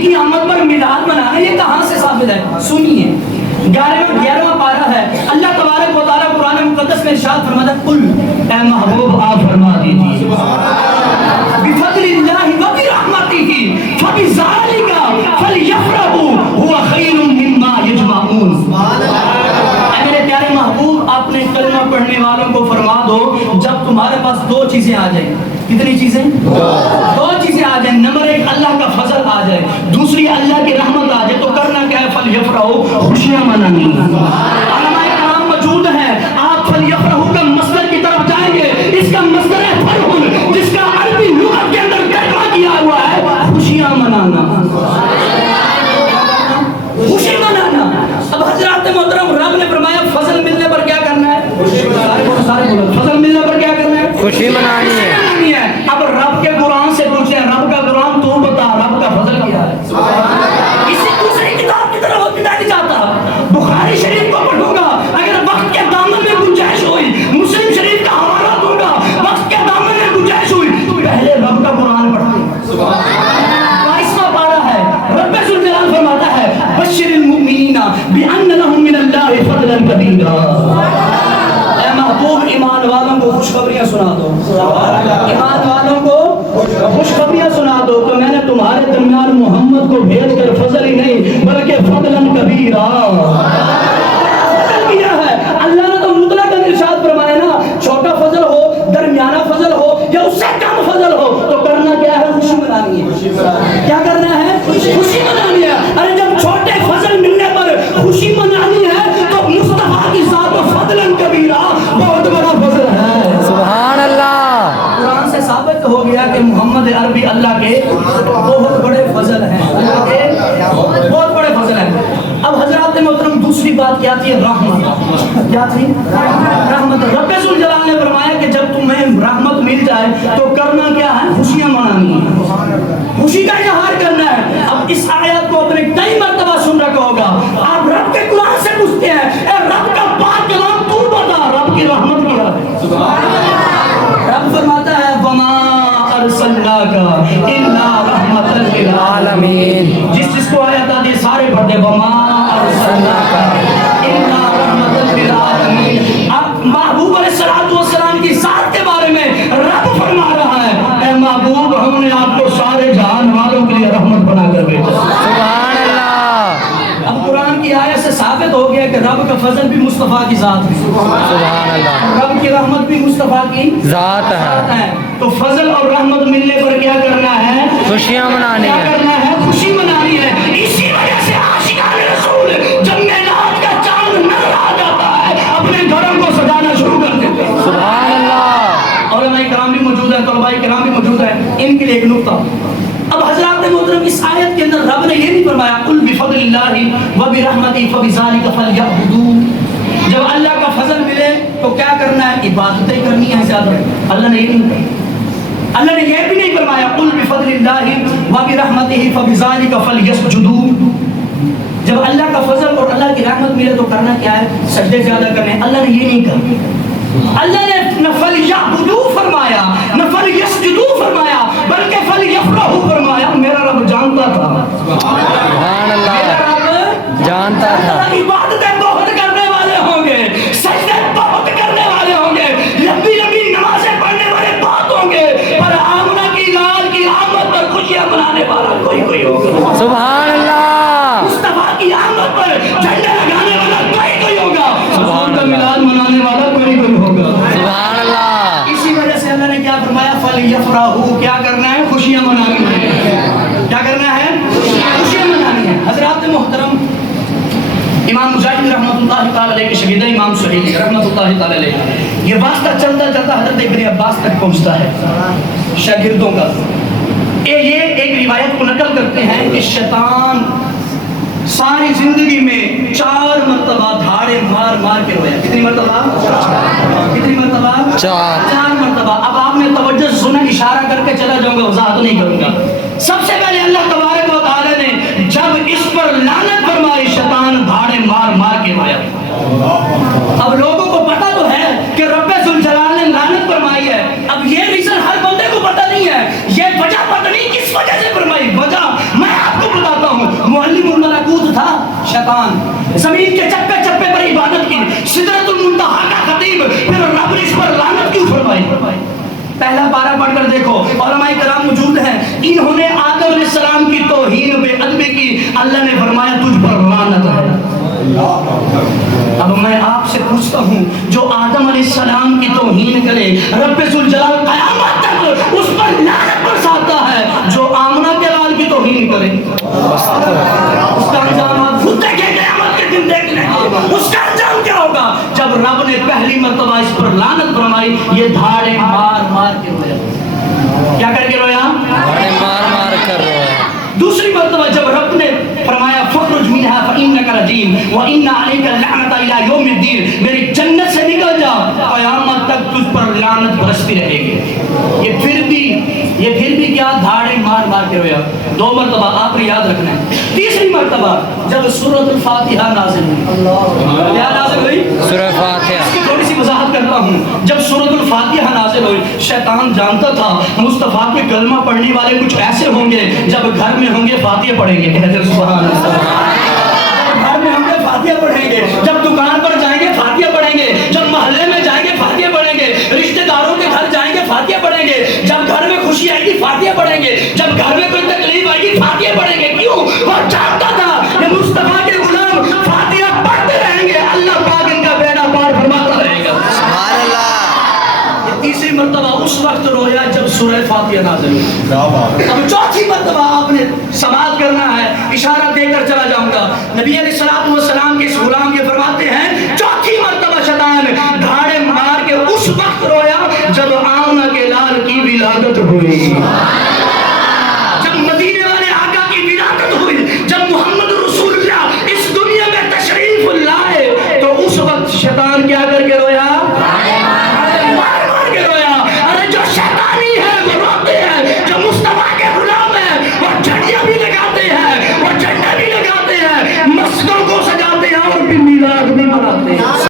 नबी की आमद पर मिलाद मनाना ये कहाँ से साबित है? सुनिए, 11वां पारा है। अल्लाह तबारक व तआला कुरान मुकद्दस में इरशाद फरमाता है, कुल ए महबूब आप फरमा दीजिए बिफज़लिल्लाहि व बिरहमतिही फबिज़ालिका फलयफ़रहू हुवा खैरुम मिम्मा यजमऊन। मेरे प्यारे महबूब, आपने कलमा पढ़ने वालों को फरमा दो, जब तुम्हारे पास दो चीजें आ जाए। कितनी चीजें? दो चीजें आ जाए। नंबर एक, अल्लाह का फजल आ जाए, दूसरी अल्लाह की रहमत आ जाए, तो करना क्या है? फलयफ़रहू, खुशियां मनानी। उलमाए कराम मौजूद हैं, आप फलयफ़रहू का मसदर की तरफ जाएंगे। इसका मसदर है फरहुन, जिसका अरबी लुगत के अंदर तर्जुमा किया हुआ है खुशियां मनाना, खुशी मनाना। अब हजरात मोहतरम, रब ने फरमाया फजल मिलने पर क्या करना है? सारे बोलो, फजल मिलने पर क्या करना है? खुशी मनानी है। अब रब के कुरान से पूछे, रब का कुरान तू बता, रब का फजल क्या है? किसी दूसरी किताब की तरफ नहीं जाता। बुखारी शरीफ को पढ़ूंगा, अगर वक्त के दामन में गुंजाइश हुई, मुस्लिम शरीफ का हवाला दूंगा, वक्त के दामन में गुंजाइश हुई, पहले रब का कुरान पढ़ते। 22वां पारा है, रब ज़ुल जलाल फरमाता है, बश्शिरिल मुमिनीना बिअन्न लहुम मिनल्लाहि फज़लन कबीरा। ऐ महबूब, ईमान वालों को खुशखबरियां सुना दो, ईमान वालों को खुशखबरियां सुना दो। तो मैंने तुम्हारे दरमियान मोहम्मद को भेज कर फजल ही नहीं बल्कि फज़लन कबीरा किया है। अल्लाह ने तो मुतलक इरशाद फरमाया ना, छोटा फजल हो, दरमियाना फजल हो या उससे कम फजल हो, तो करना क्या है? खुशी मनानी है। क्या करना है? खुशी मनानी है। अरे जब छोटे फजल मिलने पर खुशी मनानी है, तो मुस्तफा की ज़ात फज़लन कबीरा, बहुत बड़ा फजल है। सुभान अल्लाह। कुरान से साबित हो गया कि मोहम्मद अरबी अल्लाह के बहुत बड़े फजल हैं, अल्लाह के बहुत बड़े फजल हैं। अब हजरात मोहतरम, दूसरी बात क्या थी? रहमत। क्या थी? रहमत। रब ज़ुल जलाल ने फरमाया कि जब तुम्हें रहमत मिल जाए तो करना क्या है? खुशियां मनानी है, खुशी का इजहार करना है। अब इस आयत को अपने कई मर्तबा सुन रखा होगा। आप रब के कुरान से पूछते हैं, ए रब का पाक कलाम तू बता, रब की रहमत क्या है? रब फरमाता है, वमा अरसलनाका इल्ला रहमतल लिल आलमीन। जिसको आयत आती सारे पढ़ते, वमा अरसलनाका इल्ला रहमतल लिल आलमीन। अब महबूब अलैहिस्सलातु वस्सलाम की ज़ात के बारे में रब फरमा रहा है, ए महबूब, हमने आपको सारे जहान वालों के लिए रहमत बनाकर भेजा। सुभान अल्लाह। अब कुरान की आयत से साबित हो गया कि रब का फजल भी मुस्तफा की ज़ात है, सुभान अल्लाह। रब की रहमत भी मुस्तफा की ज़ात है। तो फजल और रहमत मिलने पर क्या करना है? खुशियां मनानी क्या है। करना है? खुशी मनानी है। इसी वजह से आशिकाने रसूल जब मेलाद का चांद नजर आ जाता है, अपने घरों को सजाना शुरू कर देते हैं। सुभान अल्लाह। उलमाए कराम भी मौजूद है, तलबाए कराम भी मौजूद है, इनके लिए एक नुक्ता। अब हजरात मोहतरम, इस आयत के अंदर रब ने ये नहीं फरमाया कुल बिफज़लिल्लाहि व बिरहमतिही फबिज़ालिका फलयअबुदू। जब अल्लाह का फजल मिले तो क्या करना है? इबादतें करनी है ज्यादा। अल्लाह ने ये नहीं कहा। अल्लाह ने ये भी नहीं फरमाया कुल बिफज़लिल्लाहि व बिरहमतिही फबिज़ालिका फलयस्जुदू। जब अल्लाह का फजल और अल्लाह की रहमत मिले तो करना क्या है? सजदे ज्यादा करने। अल्लाह ने ये नहीं कहा। अल्लाह ने न फलयअबुदू फरमाया, न फलयस्जुदू फरमाया, बल्कि फलयफ़रहू फरमाया। मेरा रब जानता था, सुभान अल्लाह, मेरा रब जानता था। इबादतें बहुत करने वाले होंगे, सजदे बहुत करने वाले होंगे, लंबी लंबी नमाजें पढ़ने वाले बहुत होंगे, पर आमना की लाल की आमद पर खुशियां मनाने वाला कोई कोई होगा। सुभान अल्लाह। मुस्तफा की आमद पर झंडे लगाने वाला कोई कोई होगा। सुभान का मिलाद मनाने वाला कोई कोई होगा। सुभान अल्लाह। इसी वजह से अल्लाह ने क्या फरमाया? फलयफ़रहू। क्या करना है? खुशियां मनानी है। क्या करना है? खुशियां मनानी है। हज़रात मोहतरम, इमाम मुजाहिद रहमतुल्लाहि तआला अलैहि के शगीद इमाम सुहैली रहमतुल्लाहि तआला अलैहि, ये वास्ता चलता चलता हज़रत इब्न अब्बास तक पहुंचता है शागिर्दों का। ये एक रिवायत को नकल करते हैं कि शैतान सारी जिंदगी में 4 मरतबा धाड़े मार मार के रोया। कितनी मरतबा? 4 मरतबा। अब आपने तवज्जो सुना, इशारा करके चला जाऊंगा, वजाहत नहीं करूंगा। सबसे पहले अल्लाह तबारक व तआला ने जब इस पर लानत फरमाई, शैतान धाड़े मार मार के रोया। अब लोगों को पता तो है कि रब ज़ुल जलाल ने लानत फरमाई है। अब ये रीजन हर बंदे को पता नहीं है, ये वजह पता नहीं किस वजह से फरमाई। वजह मैं आपको बता शैतान जमीन के चप्पे चप्पे पर इबादत की, सिदरतुल मुंतहा का खतीब, फिर रब ने इस पर लानत क्यों फरमाई? पहला पारा पढ़कर देखो, उलमाए कराम मौजूद हैं, इन्होंने आदम अलैहिस्सलाम की तौहीन बेअदबी की, अल्लाह ने फरमाया तुझ पर लानत है। अब मैं आपसे पूछता हूँ, जो आदम अलैहिस्सलाम की तौहीन करे, रब्बे जुल जलाल क़यामत तक उस पर लानत बरसाता है। जो आमना के लाल की तौहीन करे, उसका अंजाम आप खुद देखें, क़यामत के दिन देख लेंगे उसका अंजाम क्या होगा। जब रब ने पहली मर्तबा इस पर लानत फरमाई, ये धाड़े मार मार के रोया। क्या करके रोया? धाड़े मार मार कर रोया। दूसरी मर्तबा जब रब ने फरमाया फखरुज मिनहा फइन्नका रजीम व इन्ना अलैका लअनता इला यौमिद्दीन, मेरी जन्नत से निकल जा, क़यामत तक तुझ पर लानत बरसती रहेगी। ये फिर भी क्या धाड़े मार मार के रोया। दो मर्तबा आपको याद रखना है। तीसरी मर्तबा जब सूरतुल फातिहा नाज़िल हुई, क्या नाज़िल हुई? सूरह फातिहा। इसकी थोड़ी सी वजाहत करता हूँ। जब सूरतुल फातिहा नाज़िल हुई, शैतान जानता था मुस्तफ़ा के कलमा पढ़ने वाले कुछ ऐसे होंगे, जब घर में होंगे फातिहा पढ़ेंगे, सुभान अल्लाह। घर में होंगे फातिहा पढ़ेंगे, जब दुकान पर जाएंगे फातिहा पढ़ेंगे, जब मोहल्ले में जाएंगे फातिहा पढ़ेंगे, रिश्तेदारों के घर जाएंगे फातिहा पढ़ेंगे, जब घर में खुशी आएगी फातिहा पढ़ेंगे, जब घर में कोई तकलीफ आएगी फातिहा पढ़ेंगे। क्यों? वो जानता था ये मुस्तफा के गुलाम फातिहा पढ़ते रहेंगे, अल्लाह पाक इनका बेड़ा पार फरमाता रहेगा। सुभान अल्लाह। ये तीसरी मर्तबा उस वक्त रोया जब सूरह फातिहा नाज़िल हुई। अब चौथी मर्तबा आपने समाप्त करना है, इशारा देकर चला जाऊंगा। नबी अलैहिस्सलातु वस्सलाम के इस गुलाम के फरमाते हैं, चौथी मर्तबा शैतान धाड़े मार के उस वक्त रोया जब आमना के लाल की विलादत हुई।